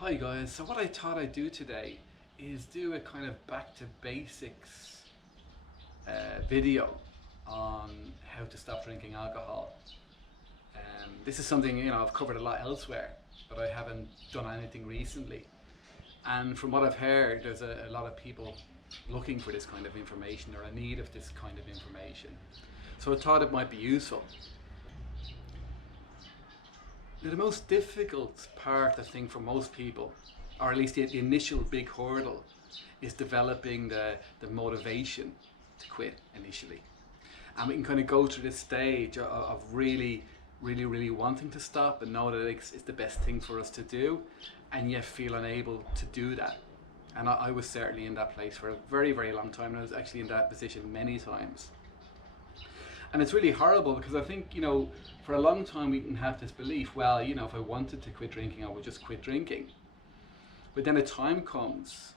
Hi guys, so what I thought I'd do today is do a kind of back to basics video on how to stop drinking alcohol. This is something I've covered a lot elsewhere, but I haven't done anything recently. And from what I've heard, there's a lot of people looking for this kind of information or a need of this kind of information. So I thought it might be useful. The most difficult part, I think, for most people, or at least the initial big hurdle, is developing the motivation to quit initially. And we can kind of go through this stage of really wanting to stop and know that it's the best thing for us to do, and yet feel unable to do that. And I was certainly in that place for a very long time, and I was actually in that position many times. And it's really horrible because I think, for a long time we can have this belief, well, if I wanted to quit drinking, I would just quit drinking. But then a time comes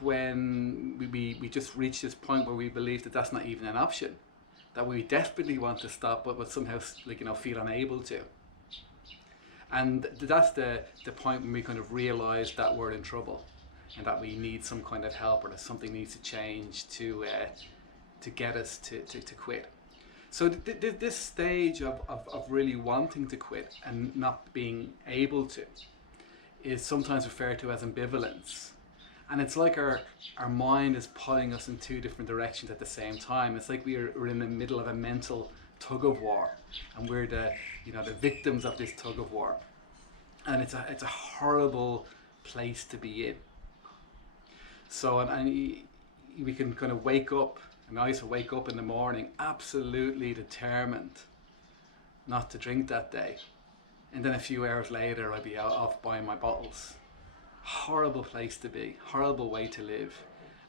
when we just reach this point where we believe that that's not even an option, that we desperately want to stop, but somehow feel unable to. And that's the point when we kind of realize that we're in trouble and that we need some kind of help, or that something needs to change to get us to quit. So this stage of really wanting to quit and not being able to is sometimes referred to as ambivalence. And it's like our mind is pulling us in two different directions at the same time. It's like we're in the middle of a mental tug of war, and we're the victims of this tug of war. And it's a horrible place to be in. So and we can kind of wake up. And I used to wake up in the morning absolutely determined not to drink that day. And then a few hours later I'd be off buying my bottles. Horrible place to be, horrible way to live.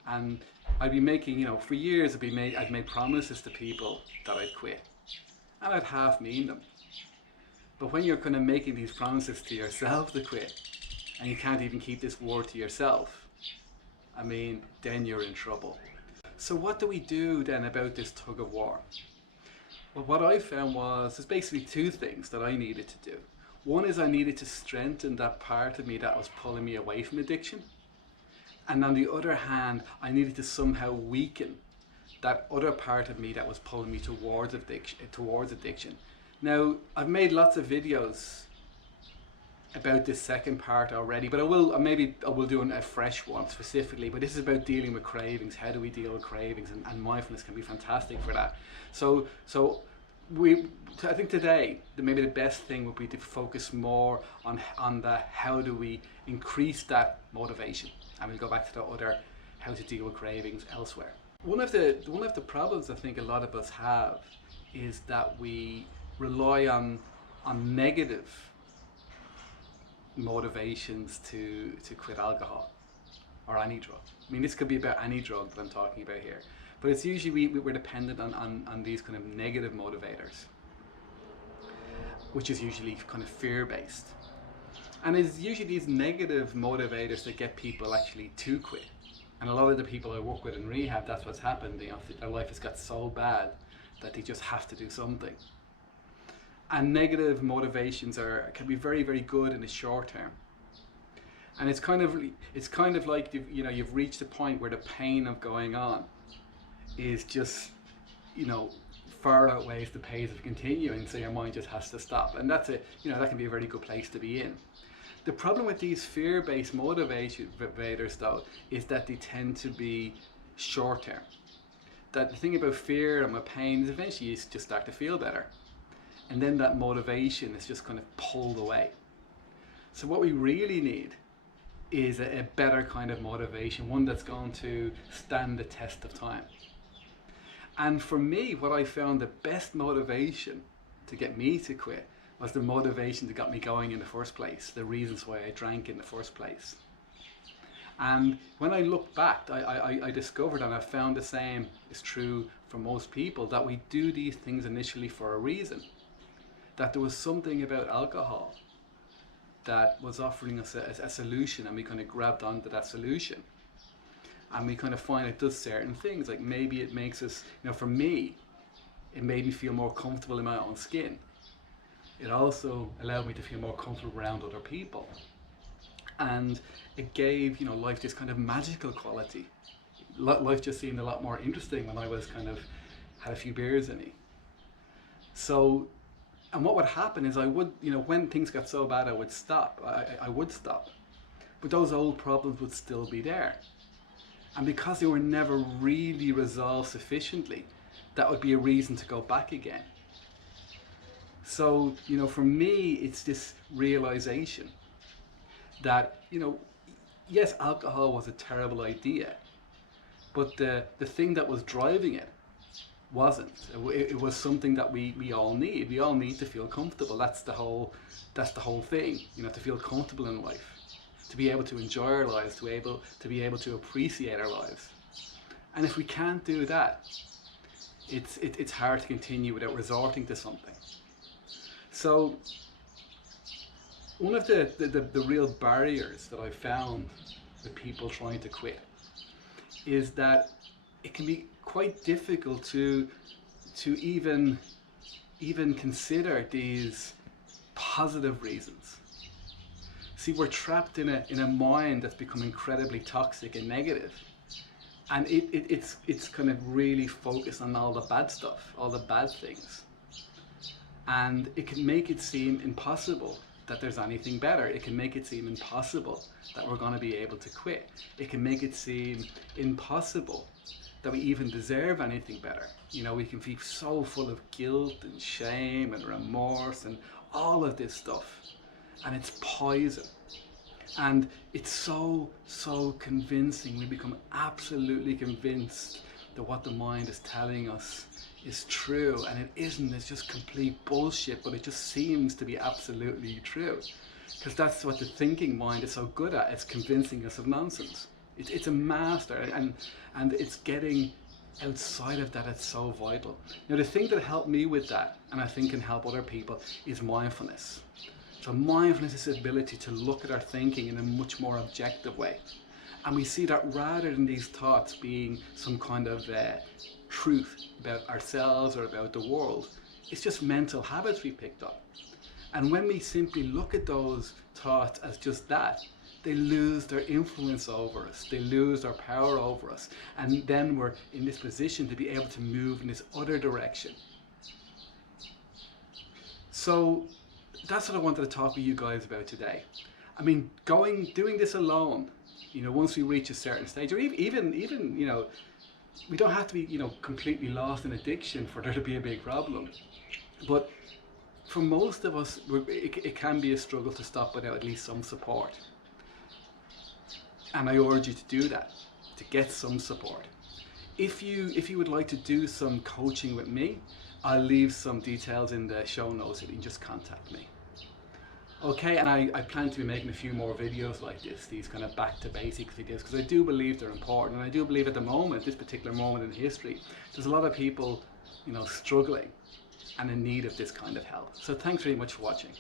And I'd be making, for years I'd made promises to people that I'd quit. And I'd half mean them. But when you're kind of making these promises to yourself to quit, and you can't even keep this word to yourself, then you're in trouble. So what do we do then about this tug of war? Well, what I found was there's basically two things that I needed to do. One is I needed to strengthen that part of me that was pulling me away from addiction. And on the other hand, I needed to somehow weaken that other part of me that was pulling me towards addiction. Now, I've made lots of videos about this second part already, but I will do a fresh one specifically. But this is about dealing with cravings. How do we deal with cravings? And mindfulness can be fantastic for that. So I think today maybe the best thing would be to focus more on the how do we increase that motivation, and we'll go back to the other how to deal with cravings elsewhere. One of the problems I think a lot of us have is that we rely on negative motivations to quit alcohol or any drug. This could be about any drug that I'm talking about here, but it's usually we're dependent on these kind of negative motivators, which is usually kind of fear-based. And it's usually these negative motivators that get people actually to quit. And a lot of the people I work with in rehab, that's what's happened. Their life has got so bad that they just have to do something. And negative motivations can be very good in the short term. And it's kind of like you've reached a point where the pain of going on is just far outweighs the pain of continuing, so your mind just has to stop. And that can be a very good place to be in. The problem with these fear-based motivators though is that they tend to be short term. That the thing about fear and with pain is eventually you just start to feel better. And then that motivation is just kind of pulled away. So what we really need is a better kind of motivation, one that's going to stand the test of time. And for me, what I found the best motivation to get me to quit was the motivation that got me going in the first place, the reasons why I drank in the first place. And when I look back, I discovered, and I found the same is true for most people, that we do these things initially for a reason. That there was something about alcohol that was offering us a solution, and we kind of grabbed onto that solution. And we kind of find it does certain things, like maybe it makes us, for me, it made me feel more comfortable in my own skin. It also allowed me to feel more comfortable around other people. and it gave, you know, life this kind of magical quality. Life just seemed a lot more interesting when I was kind of had a few beers in me. So, and what would happen is I would, you know, when things got so bad, I would stop. I would stop. But those old problems would still be there. And because they were never really resolved sufficiently, that would be a reason to go back again. So, you know, for me, it's this realization that, you know, yes, alcohol was a terrible idea, but the thing that was driving it wasn't. It was something that we all need. We all need to feel comfortable. That's the whole thing, you know, to feel comfortable in life, to be able to enjoy our lives, to be able to appreciate our lives. And if we can't do that, it's hard to continue without resorting to something. So one of the real barriers that I've found with people trying to quit is that it can be quite difficult to even consider these positive reasons. See, we're trapped in a mind that's become incredibly toxic and negative, and it's kind of really focused on all the bad stuff, all the bad things, and it can make it seem impossible that there's anything better. It can make it seem impossible that we're going to be able to quit. It can make it seem impossible that we even deserve anything better. You know, we can be so full of guilt and shame and remorse and all of this stuff, and it's poison. And it's so convincing. We become absolutely convinced that what the mind is telling us is true, and it isn't. It's just complete bullshit, but it just seems to be absolutely true, because that's what the thinking mind is so good at. It's convincing us of nonsense. It's a master, and it's getting outside of that. It's so vital. Now, the thing that helped me with that, and I think can help other people, is mindfulness. So mindfulness is the ability to look at our thinking in a much more objective way. And we see that rather than these thoughts being some kind of truth about ourselves or about the world, it's just mental habits we picked up. And when we simply look at those thoughts as just that, they lose their influence over us, they lose their power over us, and then we're in this position to be able to move in this other direction. So that's what I wanted to talk with you guys about today. I mean, doing this alone, you know, once we reach a certain stage, or even you know, we don't have to be, you know, completely lost in addiction for there to be a big problem. But for most of us, it can be a struggle to stop without at least some support. And I urge you to do that, to get some support. If you would like to do some coaching with me, I'll leave some details in the show notes so you can just contact me. Okay, and I plan to be making a few more videos like this, these kind of back to basics videos, because I do believe they're important, and I do believe at the moment, this particular moment in history, there's a lot of people, you know, struggling and in need of this kind of help. So thanks very much for watching.